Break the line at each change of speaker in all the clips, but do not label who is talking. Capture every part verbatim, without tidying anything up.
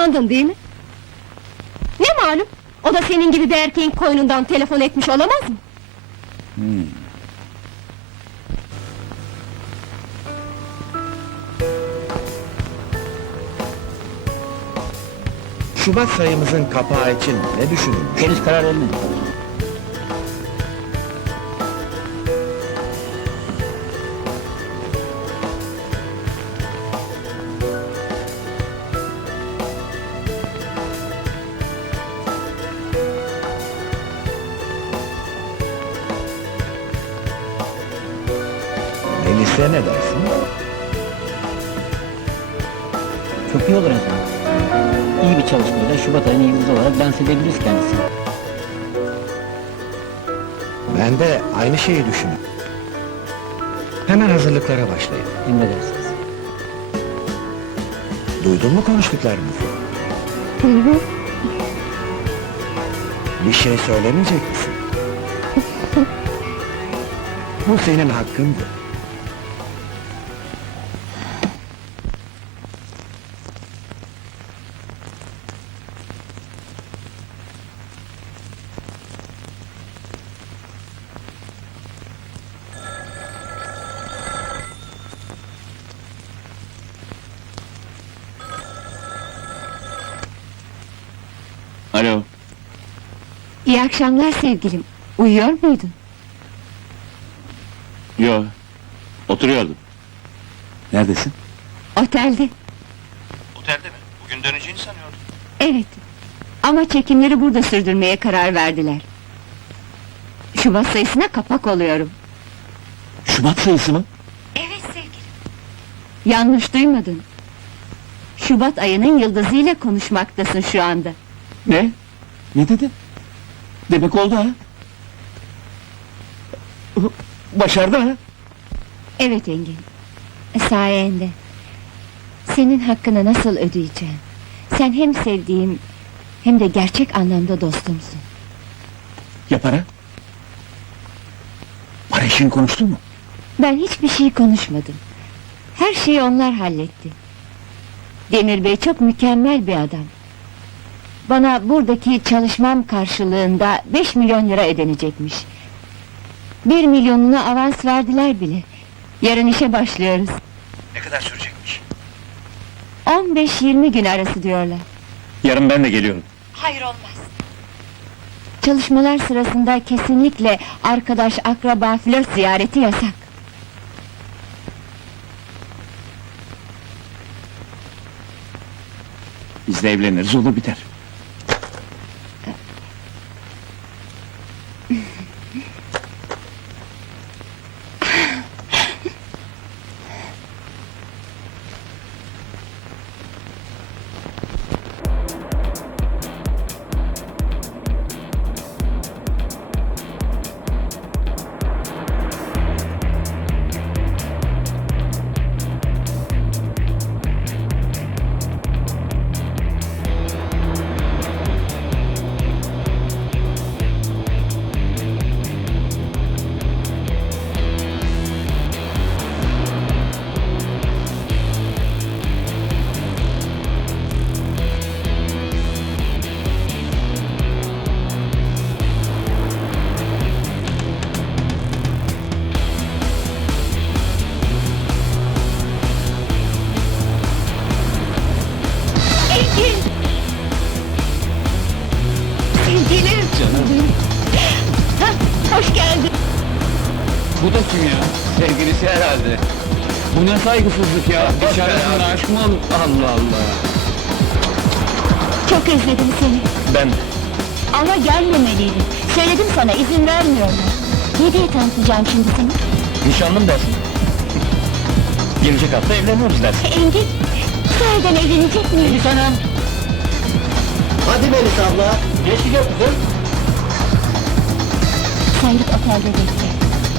Kıskandın değil mi? Ne malum? O da senin gibi bir erkeğin koynundan telefon etmiş olamaz mı?
Hmm.
Şubat sayımızın kapağı için ne düşünülmüş?
Henüz karar vermedik.
Melis'e ne dersin?
Çok iyi olur efendim. İyi bir çalışmayla Şubat ayının yıldızı olarak dans edebiliriz kendisini.
Ben de aynı şeyi düşünüyorum. Hemen hazırlıklara başlayın.
Emredersiniz.
Duydun mu konuştuklarımızı?
Hı hı.
Bir şey söylemeyecek misin? Bu senin hakkındı.
Alo.
İyi akşamlar sevgilim. Uyuyor muydun?
Yo. Oturuyordum. Neredesin?
Otelde.
Otelde mi? Bugün döneceğini sanıyordum.
Evet. Ama çekimleri burada sürdürmeye karar verdiler. Şubat sayısına kapak oluyorum.
Şubat sayısı mı?
Evet sevgilim. Yanlış duymadın. Şubat ayının yıldızıyla konuşmaktasın şu anda.
Ne? Ne dedin? Demek oldu ha? Başardı ha?
Evet Engin. Sayende. Senin hakkını nasıl ödeyeceğim? Sen hem sevdiğim hem de gerçek anlamda dostumsun.
Ya para? Para işini konuştun mu?
Ben hiçbir şey konuşmadım. Her şeyi onlar halletti. Demir Bey çok mükemmel bir adam. Bana buradaki çalışmam karşılığında beş milyon lira ödenecekmiş. Bir milyonunu avans verdiler bile. Yarın işe başlıyoruz.
Ne kadar sürecekmiş?
on beş yirmi gün arası diyorlar.
Yarın ben de geliyorum.
Hayır olmaz. Çalışmalar sırasında kesinlikle arkadaş, akraba, flört ziyareti yasak.
Biz de evleniriz, olur biter.
Engin! Sevgilim!
Canım.
Hah, hoş geldin!
Bu da kim ya? Sevgilisi herhalde. Bu ne saygısızlık ya? Bir çaresine aşk mı olur? Allah Allah!
Çok özledim seni.
Ben...
Ama gelmemeliydin. Söyledim sana, izin vermiyorlar. Ne diye tanıtacağım şimdi seni?
Nişanlım dersin. Gelecek hafta evleniyoruz dersin.
Engin, sahiden evlenecek miyiz?
Melis Hanım!
Hadi Melis abla!
Geç gidiyor kızım.
Sen git otelde bekle.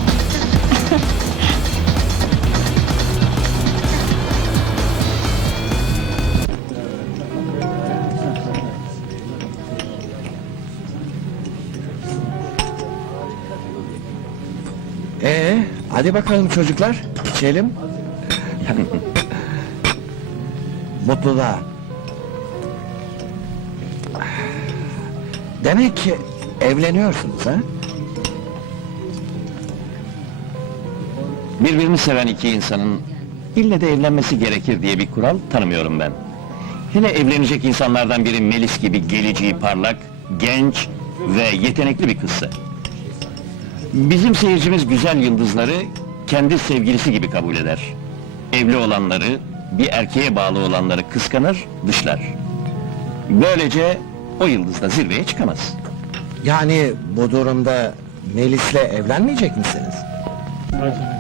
Ee, hadi bakalım çocuklar, içelim. Mutluluğa. Demek ki evleniyorsunuz ha?
Birbirini seven iki insanın ille de evlenmesi gerekir diye bir kural tanımıyorum ben. Hele evlenecek insanlardan biri Melis gibi geleceği parlak, genç ve yetenekli bir kızsa. Bizim seyircimiz güzel yıldızları kendi sevgilisi gibi kabul eder. Evli olanları, bir erkeğe bağlı olanları kıskanır, dışlar. Böylece o yıldız da zirveye çıkamaz.
Yani bu durumda Melis'le evlenmeyecek misiniz?